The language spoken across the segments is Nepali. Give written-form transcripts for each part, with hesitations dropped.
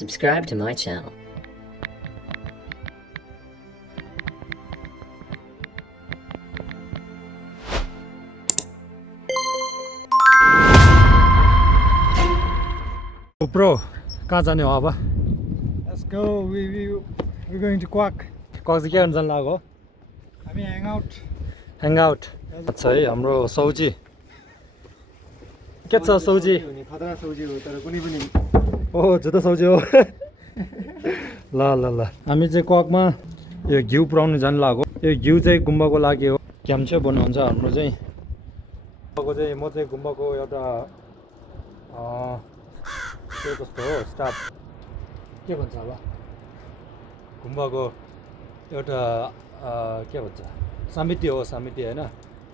subscribe to my channel. Bro, कहाँ जाने हो अब? Let's go. We're going to Quack. कहाँ चाहिँ के गर्न जानु लाग्यो? हामी hang out. ह्याङ आउट अच्छा है हाम्रो सौजी के छ सौजी खतरा सौजी हो तर कुनै पनि ओहो जुत्ता सौजी हो ल ल ल हामी चाहिँ ककमा यो घिउ पुऱ्याउनु जानु लाग्यो यो घिउ चाहिँ गुम्बाको लागि हो क्याम्चे भन्नुहुन्छ हाम्रो चाहिँ म चाहिँ गुम्बाको एउटा के जस्तो हो स्टाफ के भन्छ अब गुम्बाको एउटा के भन्छ समिति हो समिति होइन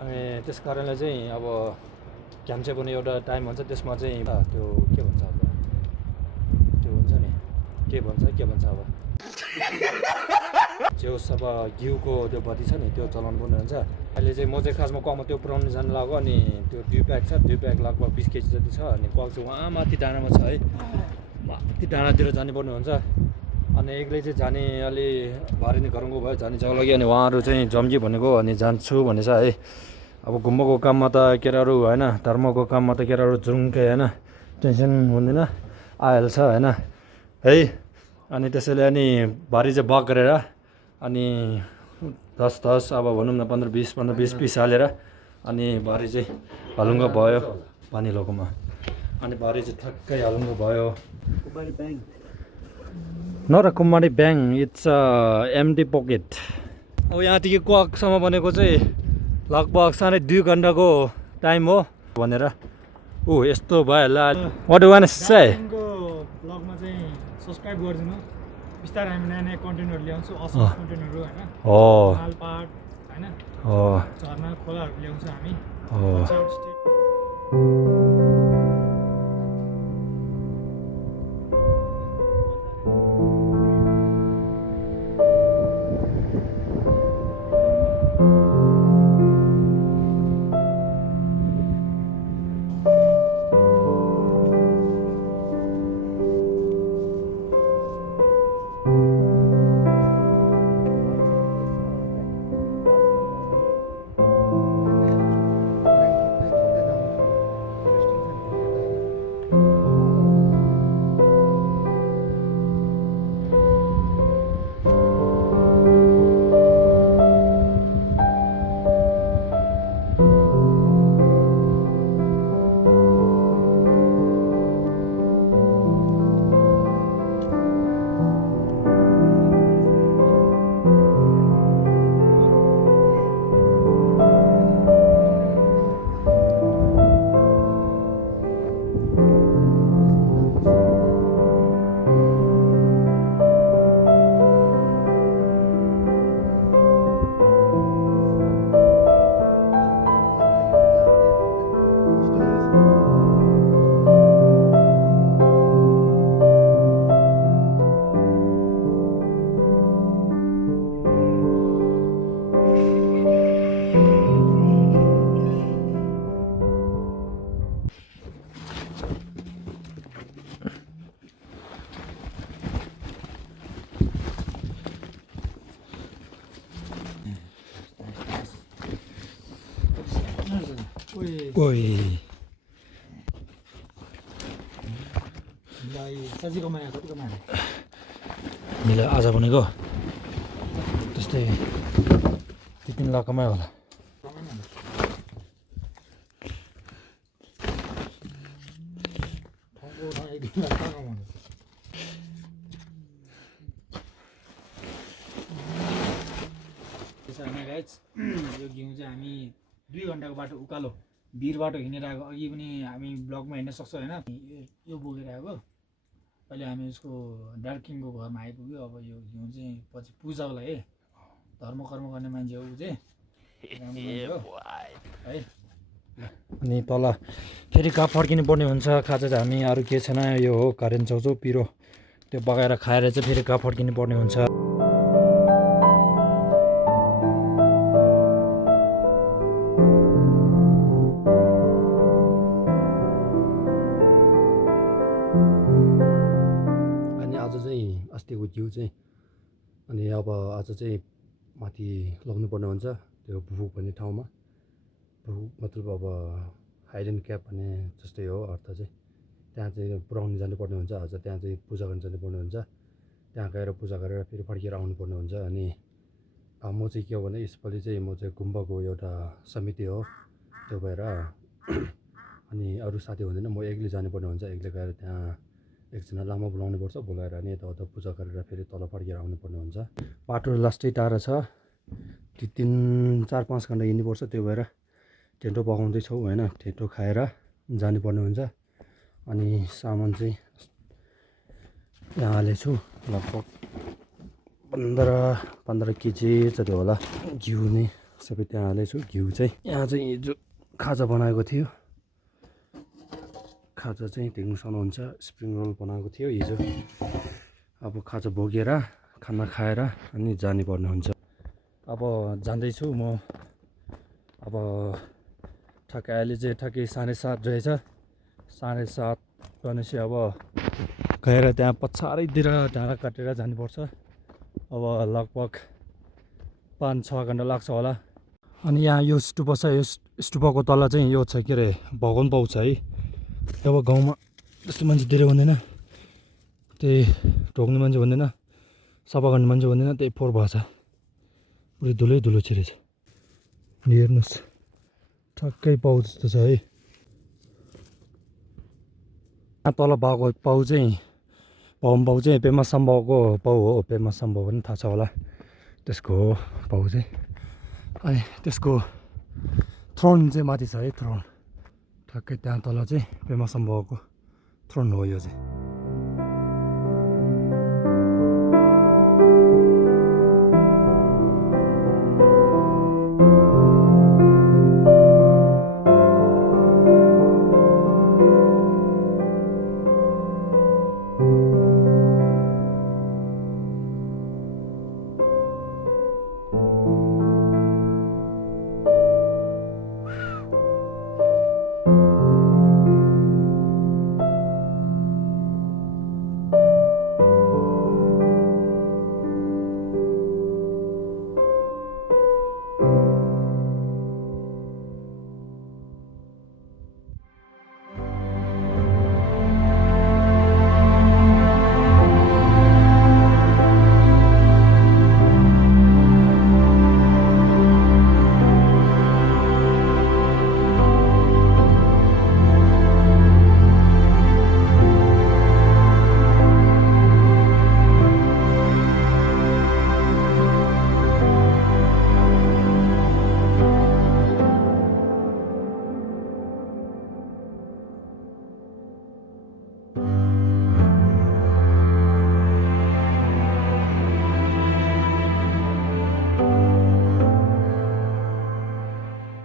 अनि त्यस कारणले चाहिँ अब क्याम्चे पनि एउटा टाइम हुन्छ त्यसमा चाहिँ त्यो के भन्छ अब त्यो हुन्छ नि के भन्छ अब त्यो सब घिउको त्यो बत्ती छ नि त्यो चलाउनु पर्ने हुन्छ अहिले चाहिँ म चाहिँ खासमा कमा त्यो पुऱ्याउनु जानु लाग्यो अनि त्यो 2 प्याक छ 2 प्याक लगभग 20 केजी जति छ अनि कक चाहिँ वहाँ माथि डाँडामा छ है माथि डाँडातिर जानुपर्ने हुन्छ अनि एक्लै चाहिँ जाने अलि भारी नै गरौँको भयो जाने जग्गा लागि अनि उहाँहरू चाहिँ जम्गी भनेको अनि जान्छु भनेछ है अब गुम्बाको काममा त केटाहरू होइन धर्मको काममा त केटाहरू जुङ्कै होइन टेन्सन हुँदैन आइहाल्छ होइन है अनि त्यसैले अनि भारी चाहिँ बग गरेर अनि 10 अब भनौँ न 15-20 पिस हालेर अनि भारी चाहिँ हलुङ्गो भयो पानी लोकोमा अनि भारी चाहिँ ठ्याक्कै हलुङ्गो भयो Not a Kumari Bang, it's empty pocket. अब यहाँदेखि क्वाकसम्म भनेको चाहिँ लगभग 2.5 घन्टाको टाइम हो भनेर ऊ यस्तो भयो होला What do you want to say? को ब्लगमा चाहिँ सब्स्क्राइब गरिदिनु बिस्तारै हामी नयाँ नयाँ कन्टेन्टहरू ल्याउँछौँ असल कन्टेन्टहरू होइन हो मालपाट होइन हो झर्ना खोलाहरू ल्याउँछौँ हामी हो ओइ सजिलो माया कतिको माया मिले आज भनेको त्यस्तै 2-3 लाख कमायो होला यो घिउ चाहिँ हामी 2 घन्टाको बाटो उकालो भिर बाटो हिँडेर आएको अघि पनि हामी ब्लगमा हिँड्न सक्छौँ होइन यो बोकेर आएको अहिले हामी उसको डार्किङको घरमा आइपुग्यो अब यो घिउ चाहिँ पछि पूजाको लागि धर्म कर्म गर्ने मान्छे हो ऊ चाहिँ है अनि तल फेरि कहाँ फर्किनु पर्ने हुन्छ खाजा चाहिँ हामी अरू के छैन यो हो करेन्ट चाउचाउ पिरो त्यो बगाएर खाएर चाहिँ फेरि कहाँ फर्किनु पर्ने हुन्छ अस्तिको जिउ चाहिँ अनि अब आज चाहिँ माथि लग्नुपर्ने हुन्छ त्यो भुभुक भन्ने ठाउँमा भुभुक मतलब अब हाइड एन्ड क्याप भन्ने जस्तै हो अर्थ चाहिँ त्यहाँ चाहिँ पुऱ्याउनु जानुपर्ने हुन्छ आज त्यहाँ चाहिँ पूजा गर्न जानुपर्ने हुन्छ त्यहाँ गएर पूजा गरेर फेरि फर्केर आउनुपर्ने हुन्छ अनि म चाहिँ के हो भने यसपालि चाहिँ म चाहिँ गुम्बाको एउटा समिति हो त्यो भएर अनि अरू साथी हुँदैन म एक्लै जानुपर्ने हुन्छ एक्लै गएर त्यहाँ एकजना लामा बोलाउनु पर्छ बोलाएर अनि यताउता पूजा गरेर फेरि तल फर्केर आउनुपर्ने हुन्छ बाटो लास्टै टाढा छ त्यो 3-4-5 घन्टा हिँड्नुपर्छ त्यो भएर टेन्टो पकाउँदैछौँ होइन टेन्टो खाएर जानुपर्ने हुन्छ अनि सामान चाहिँ यहाँ हालेछु लगभग 15 केजी जति होला घिउ नै सबै त्यहाँ हालेछु घिउ चाहिँ यहाँ चाहिँ हिजो खाजा बनाएको थियो खाजा चाहिँ देख्नु सक्नुहुन्छ स्प्रिङ रोल बनाएको थियो हिजो अब खाजा बोकेर खाना खाएर अनि जाने पर्ने हुन्छ अब जाँदैछु म अब ठ्याक्कै अहिले चाहिँ ठ्याक्कै 7:30 रहेछ 7:30 भनेपछि अब गएर त्यहाँ पछाडितिर डाँडा काटेर जानुपर्छ अब लगभग 5-6 घन्टा लाग्छ होला अनि यहाँ यो स्टुपा छ यो स्टुपाको तल चाहिँ यो छ के अरे भगवान पाउँछ है अब गाउँमा त्यस्तो मान्छे धेरै हुँदैन त्यही ढोग्ने मान्छे हुँदैन सफा गर्ने मान्छे हुँदैन त्यही फोहोर भएको छ पुरै धुलै धुलो छिरेछ हेर्नुहोस् ठक्कै पाउ जस्तो छ है यहाँ तल भएको पाउ चाहिँ पाउ चाहिँ पेमा सम्भवको पाउ हो पेमा सम्भव पनि थाहा छ होला त्यसको हो पाउ चाहिँ अनि त्यसको थ्रोन चाहिँ माथि छ है थ्रोन ठ्याक्कै त्यहाँ तल चाहिँ पेमा सम्भवको थ्रोन हो यो चाहिँ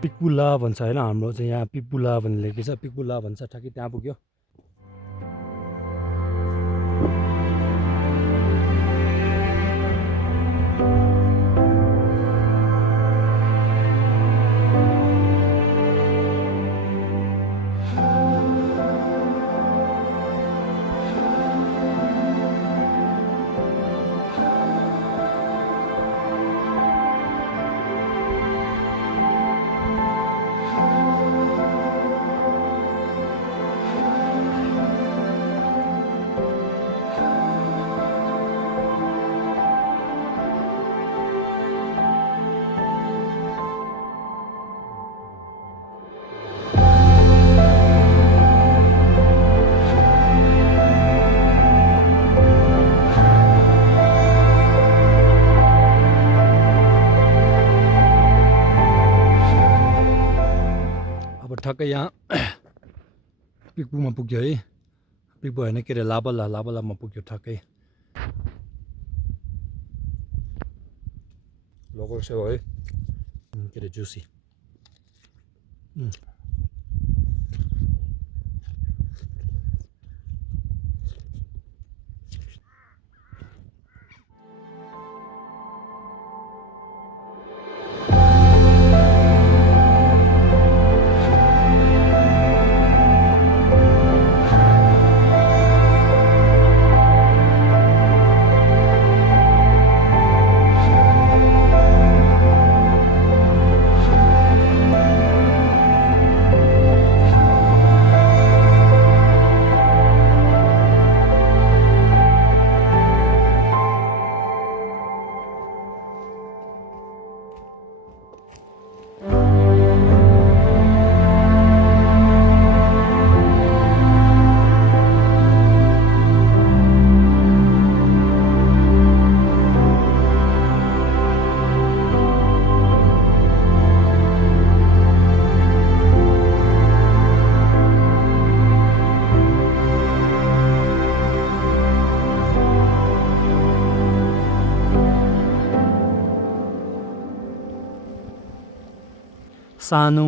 पिकपुला भन्छ होइन हाम्रो चाहिँ यहाँ पिकपुला भन्ने लेखेको छ पिकपुला भन्छ ठ्याक्कै त्यहाँ पुग्यो ठ्याक्कै यहाँ पिकपुमा पुग्यो है पिकपु होइन के अरे लाबलामा पुग्यो ठ्याक्कै लोकल सेउ है के अरे जुसी सानो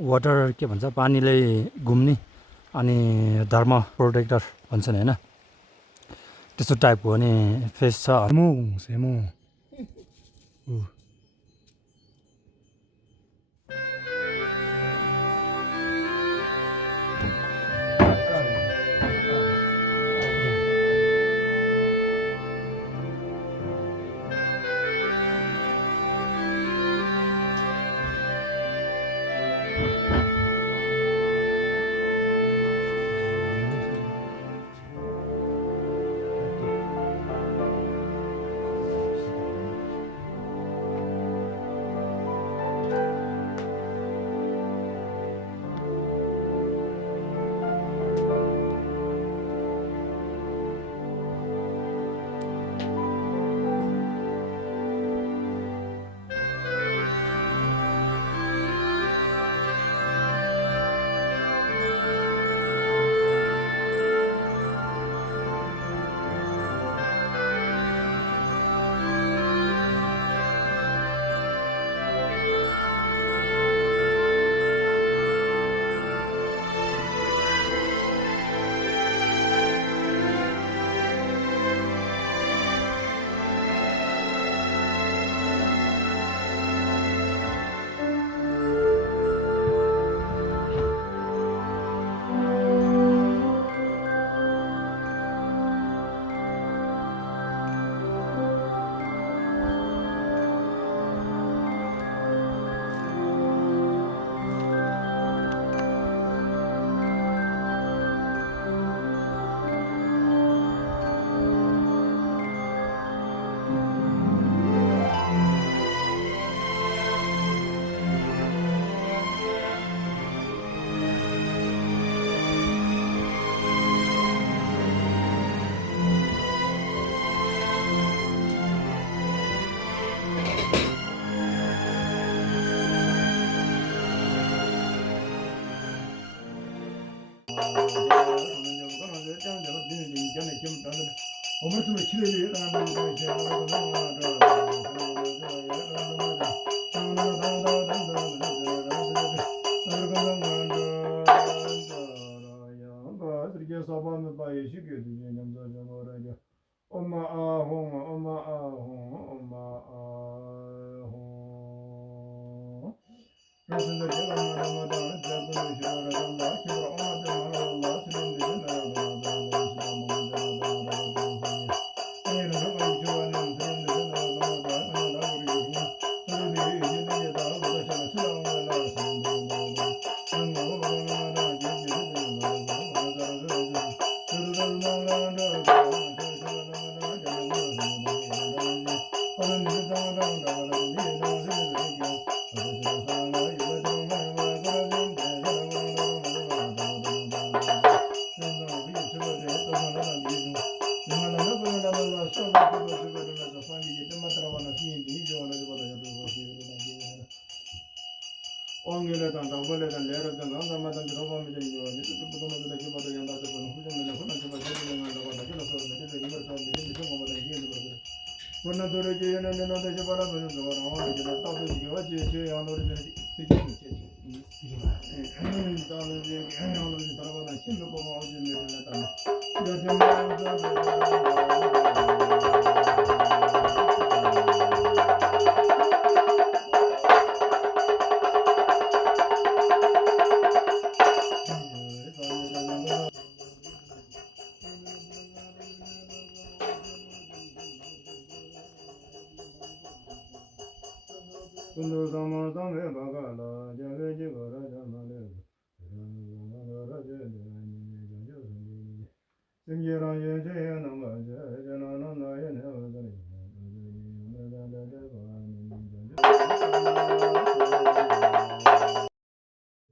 वाटर के भन्छ पानीले घुम्ने अनि धर्म प्रोटेक्टर भन्छन् होइन त्यस्तो टाइपको अनि फेस छ सेमो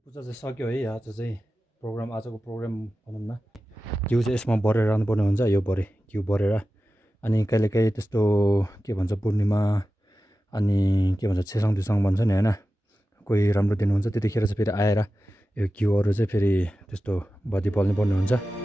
पूजा चाहिँ सक्यो है आज चाहिँ आजको प्रोग्राम भनौँ न घिउ चाहिँ यसमा भरेर राख्नुपर्ने हुन्छ यो घिउ भरेर अनि कहिलेकाहीँ त्यस्तो के भन्छ पूर्णिमा अनि के भन्छ छेसाङ दुसाङ भन्छ नि होइन कोही राम्रो दिन हुन्छ त्यतिखेर चाहिँ फेरि आएर यो घिउहरू चाहिँ फेरि त्यस्तो बत्ती बल्नु पर्ने हुन्छ